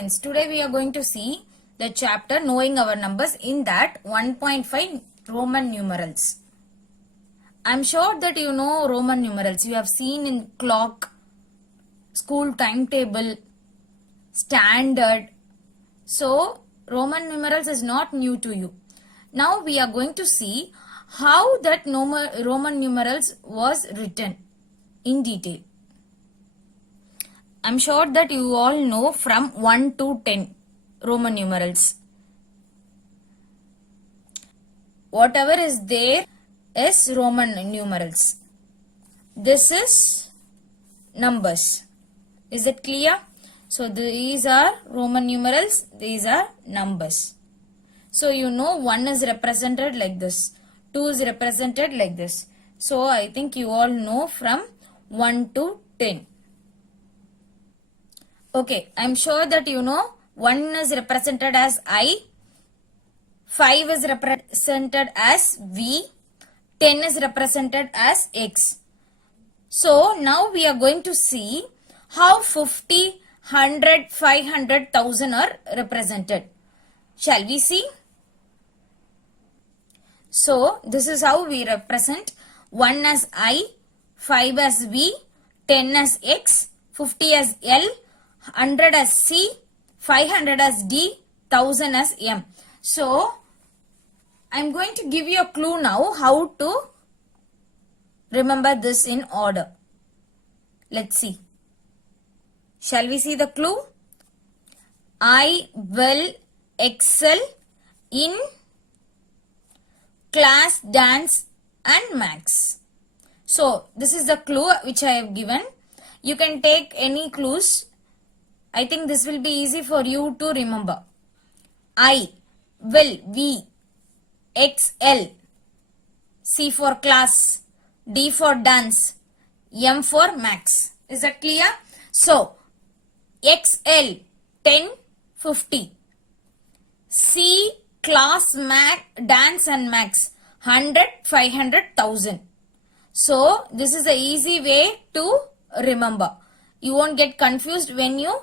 friends, today we are going to see the chapter Knowing Our Numbers, in that 1.5 Roman numerals. I'm sure that you know Roman numerals. You have seen in clock, school timetable, standard. So Roman numerals is not new to you. Now we are going to see how that Roman numerals was written in detail. I'm sure that you all know from 1 to 10 Roman numerals. Whatever is there is Roman numerals. This is numbers. Is it clear? So these are Roman numerals, these are numbers. So you know 1 is represented like this, 2 is represented like this. So I think you all know from 1 to 10. Okay, I'm sure that you know 1 is represented as I, 5 is represented as V, 10 is represented as X. So now we are going to see how 50, 100, 500, 1000 are represented. Shall we see? So this is how we represent 1 as I, 5 as V, 10 as X, 50 as L, 100 as C, 500 as D, 1000 as M. So I'm going to give you a clue now how to remember this in order. Let's see. Shall we see the clue? I will excel in class, dance and maths. So this is the clue which I have given. You can take any clues. I think this will be easy for you to remember. I will, V, XL, C for class, D for dance, M for max. Is that clear? So XL 10, 50. C class, max, dance and max 100, 500, 1000. So this is the easy way to remember. You won't get confused when you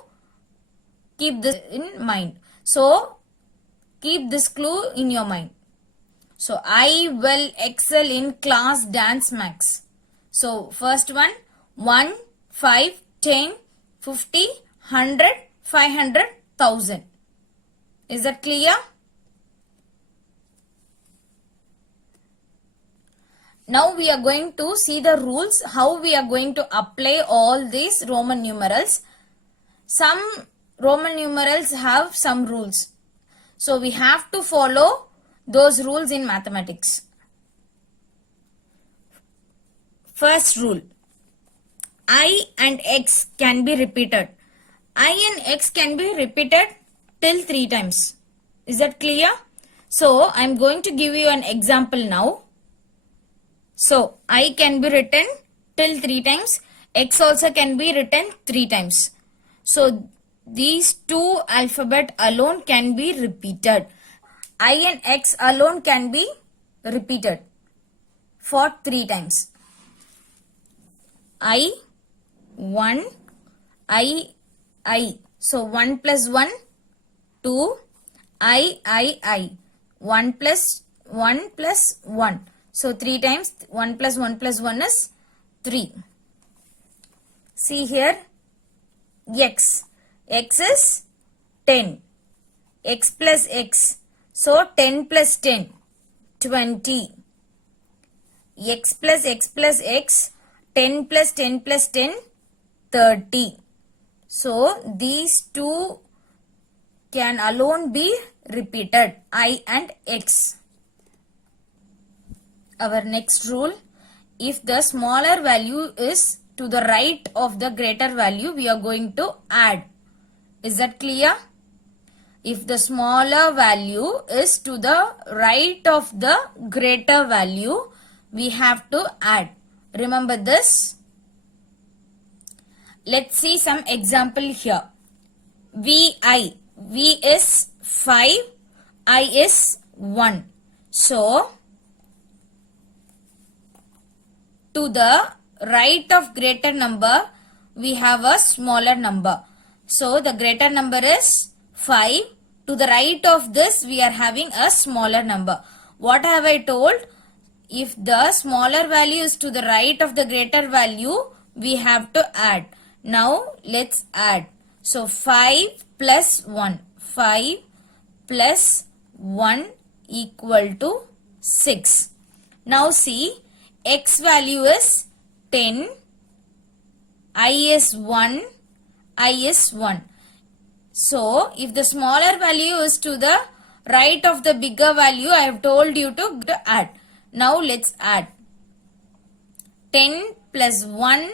keep this in mind. So keep this clue in your mind. So I will excel in class, dance, max. So first one, 1, 5, 10, 50, 100, 500, 1000. Is that clear? Now we are going to see the rules, how we are going to apply all these Roman numerals. Some Roman numerals have some rules. So we have to follow those rules in mathematics. First rule, I and X can be repeated. I and X can be repeated till 3 times. Is that clear? So I am going to give you an example now. So I can be written till 3 times. X also can be written 3 times. So these two alphabet alone can be repeated. I and X alone can be repeated for 3 times. I, 1, I. So 1 plus 1, 2, I. 1 plus 1 plus 1. So 3 times 1 plus 1 plus 1 is 3. See here, X. X is 10. X plus X. So 10 plus 10, 20. X plus X plus X, 10 plus 10 plus 10, 30. So these two can alone be repeated, I and X. Our next rule, if the smaller value is to the right of the greater value, we are going to add. Is that clear? If the smaller value is to the right of the greater value, we have to add. Remember this. Let's see some example here. VI. V is 5. I is 1. So to the right of greater number, we have a smaller number. So the greater number is 5. To the right of this, we are having a smaller number. What have I told? If the smaller value is to the right of the greater value, we have to add. Now let's add. So 5 plus 1. 5 plus 1 equal to 6. Now see, x value is 10, I is 1, I is 1. So, if the smaller value is to the right of the bigger value, I have told you to add. Now, let's add. 10 plus 1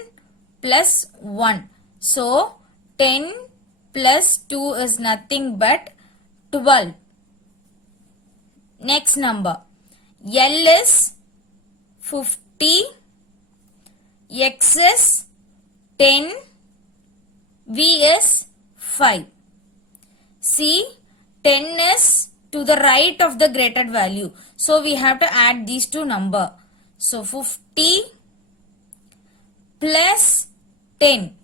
plus 1. So, 10 plus 2 is nothing but 12. Next number. L is 50. X is 10. V is 5. See, 10 is to the right of the greater value. So, we have to add these two numbers. So, 50 plus 10.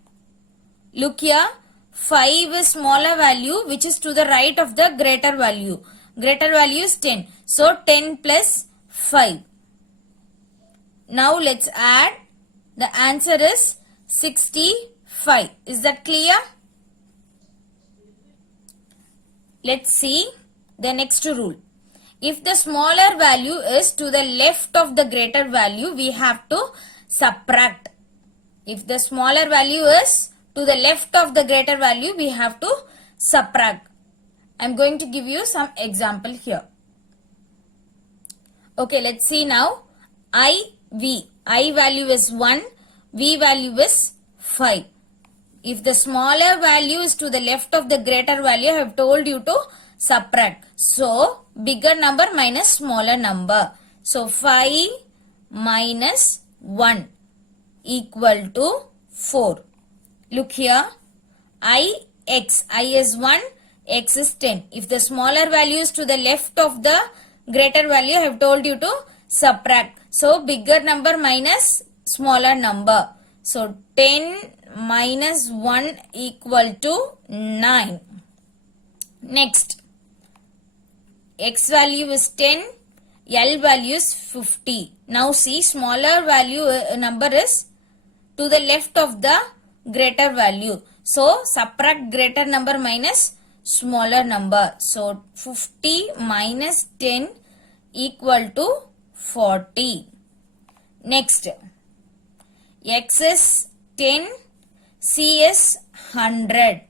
Look here, 5 is smaller value which is to the right of the greater value. Greater value is 10. So, 10 plus 5. Now, let's add. The answer is 65. Is that clear? Let's see the next rule. If the smaller value is to the left of the greater value, we have to subtract. If the smaller value is to the left of the greater value, we have to subtract. I am going to give you some example here. Okay, let's see now. V. I value is 1. V value is 5. If the smaller value is to the left of the greater value, I have told you to subtract. So, bigger number minus smaller number. So, 5 minus 1 equal to 4. Look here. X is 1, X is 10. If the smaller value is to the left of the greater value, I have told you to subtract. So, bigger number minus smaller number. So, 10 minus 1 equal to 9. Next, X value is 10, L value is 50. Now see, smaller value number is to the left of the greater value. So, subtract greater number minus smaller number. So, 50 minus 10 equal to 40. Next, X is 10, C is 100.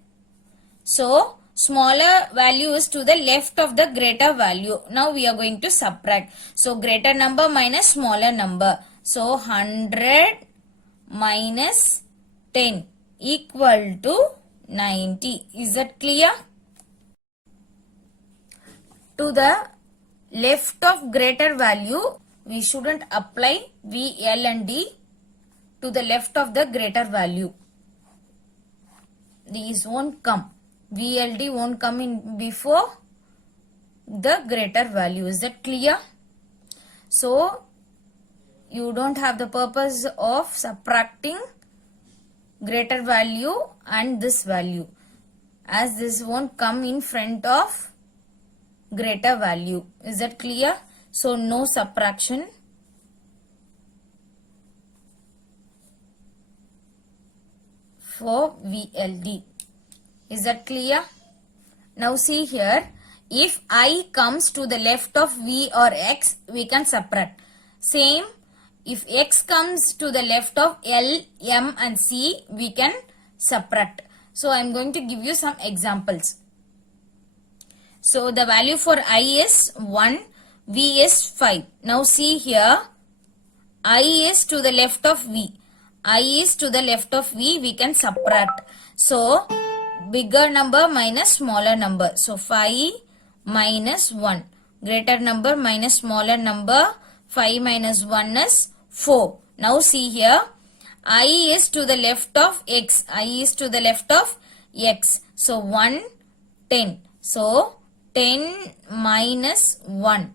So, smaller value is to the left of the greater value. Now, we are going to subtract. So, greater number minus smaller number. So, 100 minus 10 equal to 90. Is that clear? To the left of greater value, we shouldn't apply V, L and D to the left of the greater value. These won't come. VLD won't come in before the greater value. Is that clear? So, you don't have the purpose of subtracting greater value and this value, as this won't come in front of greater value. Is that clear? So, no subtraction. For VLD. Is that clear? Now see here, if I comes to the left of V or X, we can subtract. Same, if X comes to the left of L, M and C, we can subtract. So, I am going to give you some examples. So, the value for I is 1, V is 5. Now see here, I is to the left of V. I is to the left of V, we can subtract. So, bigger number minus smaller number. So, 5 minus 1. Greater number minus smaller number. 5 minus 1 is 4. Now, see here. I is to the left of X. I is to the left of X. So, 1, 10. So, 10 minus 1.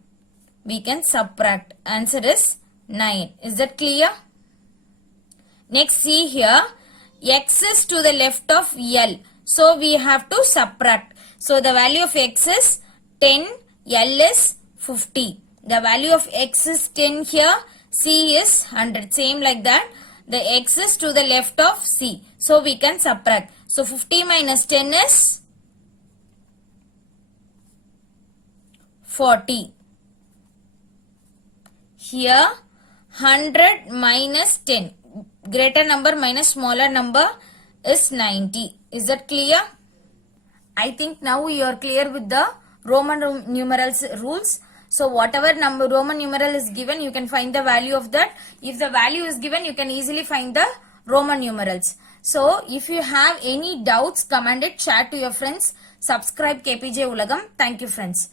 We can subtract. Answer is 9. Is that clear? Next, see here, X is to the left of L. So we have to subtract. So the value of x is 10, L is 50. The value of x is 10 here, C is 100. Same like that. The x is to the left of C. So we can subtract. So 50 minus 10 is 40. Here 100 minus 10. Greater number minus smaller number is 90. Is that clear? I think now you are clear with the Roman numerals rules. So whatever number Roman numeral is given, you can find the value of that. If the value is given, you can easily find the Roman numerals. So if you have any doubts, comment it, share to your friends. Subscribe KPJ Ulagam. Thank you friends.